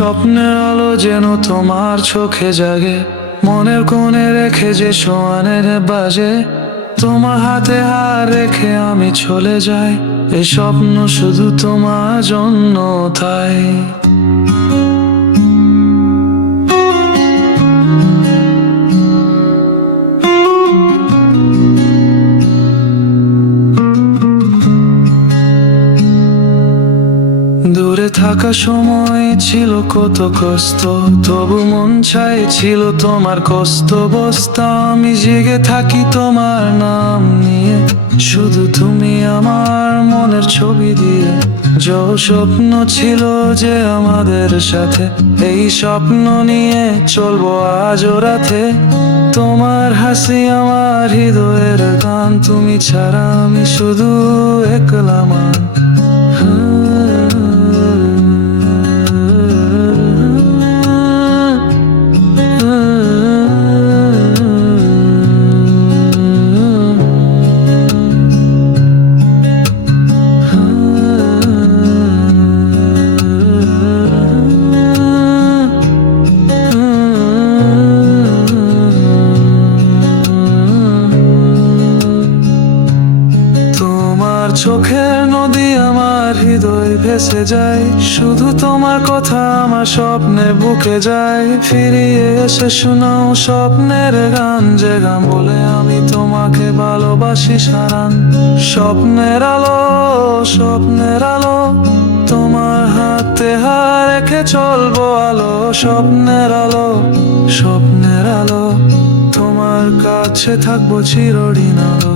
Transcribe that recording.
আলো যেন তোমার চোখে জাগে, মনের কোণে রেখে যে সোয়ানের বাজে, তোমার হাতে হার রেখে আমি চলে যাই, এ স্বপ্ন শুধু তোমার জন্য তাই। দূরে থাকা সময় ছিল কত কষ্ট, তবু মন চাইছিল তোমার কষ্ট বস্তা। আমি জেগে থাকি তোমার নাম নিয়ে, শুধু তুমি আমার মনের ছবি দিয়ে। যে স্বপ্ন ছিল যে আমাদের সাথে, এই স্বপ্ন নিয়ে চলবো আজ রাতে। তোমার হাসি আমার হৃদয়ের গান, তুমি ছাড়া আমি শুধু একলা চোখের নদী আমার হৃদয় ভেসে যায়। শুধু তোমার কথা আমার স্বপ্নে বুকে যায়। ফিরিয়ে এসে শোনাও স্বপ্নের গান। যে গান বলে আমি তোমাকে ভালোবাসি সারান। স্বপ্নের আলো স্বপ্নের আলো, তোমার হাতে হাত রেখে চলবো আলো। স্বপ্নের আলো স্বপ্নের আলো, তোমার কাছে থাকব চিরদিন আলো।